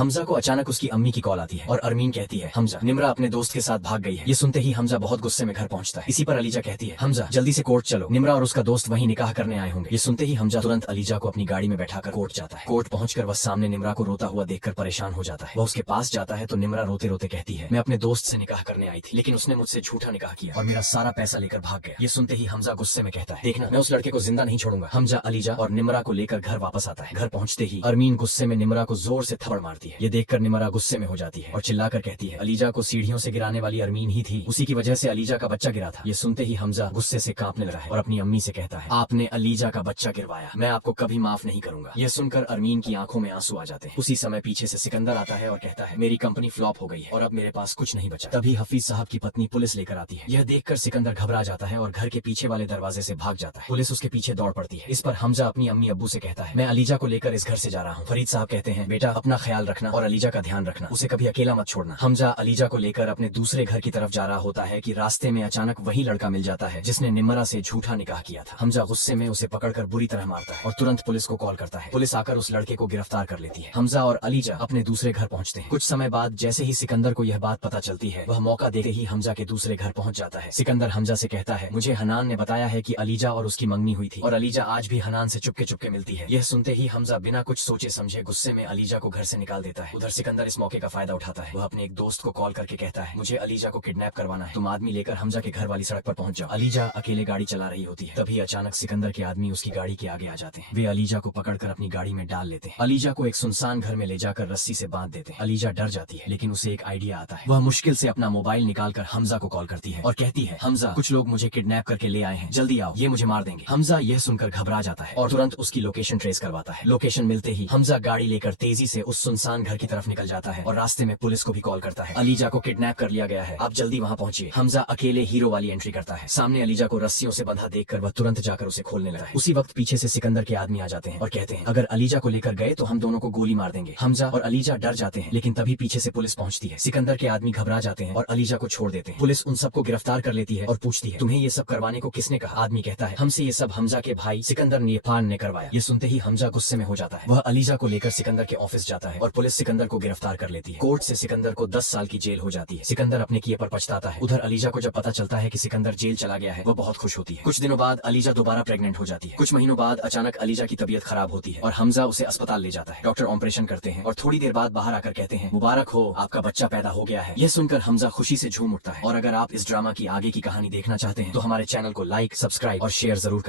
हमजा को अचानक उसकी अम्मी की कॉल आती है और अरमीन कहती है हमजा निम्रा अपने दोस्त के साथ भाग गई है। ये सुनते ही हमजा बहुत गुस्से में घर पहुंचता है। इसी पर अलीजा कहती है हमजा जल्दी से कोर्ट चलो, निम्रा और उसका दोस्त वहीं निकाह करने आए होंगे। ये सुनते ही हमजा तुरंत अलीजा को अपनी गाड़ी में बैठाकर कोर्ट जाता है। कोर्ट पहुंचकर वह सामने निम्रा को रोता हुआ देखकर परेशान हो जाता है। वह उसके पास जाता है तो निम्रा रोते रोते कहती है मैं अपने दोस्त से निकाह करने आई थी, लेकिन उसने मुझसे झूठा निकाह किया और मेरा सारा पैसा लेकर भाग गया। ये सुनते ही हमजा गुस्से में कहता है देखना मैं उस लड़के को जिंदा नहीं छोड़ूंगा। हमजा अलीजा और निम्रा को लेकर घर वापस आता है। घर पहुंचते ही अरमीन गुस्से में निम्रा को जोर से थप्पड़ मारती है। ये देखकर निम्रा गुस्से में हो जाती है और चिल्लाकर कहती है अलीजा को सीढ़ियों से गिराने वाली अरमीन ही थी, उसी की वजह से अलीजा का बच्चा गिरा था। ये सुनते ही हमजा गुस्से से कांपने लगा है और अपनी अम्मी से कहता है आपने अलीजा का बच्चा गिरवाया, मैं आपको कभी माफ नहीं करूंगा। यह सुनकर अरमीन की आंखों में आंसू आ जाते हैं। उसी समय पीछे से सिकंदर आता है और कहता है मेरी कंपनी फ्लॉप हो गई है और अब मेरे पास कुछ नहीं बचा। तभी हफीज साहब की पत्नी पुलिस लेकर आती है। यह देखकर सिकंदर घबरा जाता है और घर के पीछे वाले दरवाजे से भाग जाता है। पुलिस उसके पीछे दौड़ पड़ती है। इस पर हमजा अपनी अम्मी अब्बू से कहता है मैं अलीजा को लेकर इस घर से जा रहा हूँ। फरीद साहब कहते हैं बेटा अपना ख्याल रखना और अलीजा का ध्यान रखना, उसे कभी अकेला मत छोड़ना। हमजा अलीजा को लेकर अपने दूसरे घर की तरफ जा रहा होता है कि रास्ते में अचानक वही लड़का मिल जाता है जिसने निम्रा से झूठा निकाह किया था। हमजा गुस्से में उसे पकड़कर बुरी तरह मारता है और तुरंत पुलिस को कॉल करता है। पुलिस आकर उस लड़के को गिरफ्तार कर लेती है। हमजा और अलीजा अपने दूसरे घर पहुंचते हैं। कुछ समय बाद जैसे ही सिकंदर को यह बात पता चलती है, वह मौका देखते ही हमजा के दूसरे घर पहुंच जाता है। सिकंदर हमजा से कहता है मुझे हनान ने बताया है कि अलीजा और उसकी मंगनी हुई थी और अलीजा आज भी हनान से चुपके चुपके मिलती है। यह सुनते ही हमजा बिना कुछ सोचे समझे गुस्से में अलीजा को घर से निकाल देता है। उधर सिकंदर इस मौके का फायदा उठाता है। वह अपने एक दोस्त को कॉल करके कहता है मुझे अलीजा को किडनैप करवाना है, तुम आदमी लेकर हमजा के घर वाली सड़क पर पहुंच जाओ। अलीजा अकेले गाड़ी चला रही होती है। तभी अचानक सिकंदर के आदमी उसकी गाड़ी के आगे आ जाते हैं। वे अलीजा को पकड़कर अपनी गाड़ी में डाल लेते हैं। अलीजा को एक सुनसान घर में ले जाकर रस्सी से बांध देते हैं। अलीजा डर जाती है, लेकिन उसे एक आइडिया आता है। वह मुश्किल से अपना मोबाइल निकालकर हमजा को कॉल करती है और कहती है हमजा कुछ लोग मुझे किडनैप करके ले आए हैं, जल्दी आओ, ये मुझे मार देंगे। हमजा यह सुनकर घबरा जाता है और तुरंत उसकी लोकेशन ट्रेस करवाता है। लोकेशन मिलते ही हमजा गाड़ी लेकर तेजी से उस सुनसान घर की तरफ निकल जाता है और रास्ते में पुलिस को भी कॉल करता है अलीजा को किडनैप कर लिया गया है, आप जल्दी वहाँ पहुंचिए। हमजा अकेले हीरो वाली एंट्री करता है। सामने अलीजा को रस्सियों से बंधा देखकर वह तुरंत जाकर उसे खोलने लगा है। उसी वक्त पीछे से सिकंदर के आदमी आ जाते हैं और कहते हैं अगर अलीजा को लेकर गए तो हम दोनों को गोली मार देंगे। हमजा और अलीजा डर जाते हैं, लेकिन तभी पीछे से पुलिस पहुंचती है। सिकंदर के आदमी घबरा जाते हैं और अलीजा को छोड़ देते हैं। पुलिस उन सबको गिरफ्तार कर लेती है और पूछती है तुम्हें ये सब करवाने को किसने कहा? आदमी कहता है हमसे ये सब हमजा के भाई सिकंदर नेपान ने करवाया। ये सुनते ही हमजा गुस्से में हो जाता है। वह अलीजा को लेकर सिकंदर के ऑफिस जाता है और पुलिस सिकंदर को गिरफ्तार कर लेती है। कोर्ट से सिकंदर को 10 साल की जेल हो जाती है। सिकंदर अपने किए पर पछताता है। उधर अलीजा को जब पता चलता है कि सिकंदर जेल चला गया है, वह बहुत खुश होती है। कुछ दिनों बाद अलीजा दोबारा प्रेग्नेंट हो जाती है। कुछ महीनों बाद अचानक अलीजा की तबीयत खराब होती है और हमजा उसे अस्पताल ले जाता है। डॉक्टर ऑपरेशन करते हैं और थोड़ी देर बाद बाहर आकर कहते हैं मुबारक हो, आपका बच्चा पैदा हो गया है। यह सुनकर हमजा खुशी से झूम उठता है। और अगर आप इस ड्रामा की आगे की कहानी देखना चाहते हैं तो हमारे चैनल को लाइक, सब्सक्राइब और शेयर जरूर करें।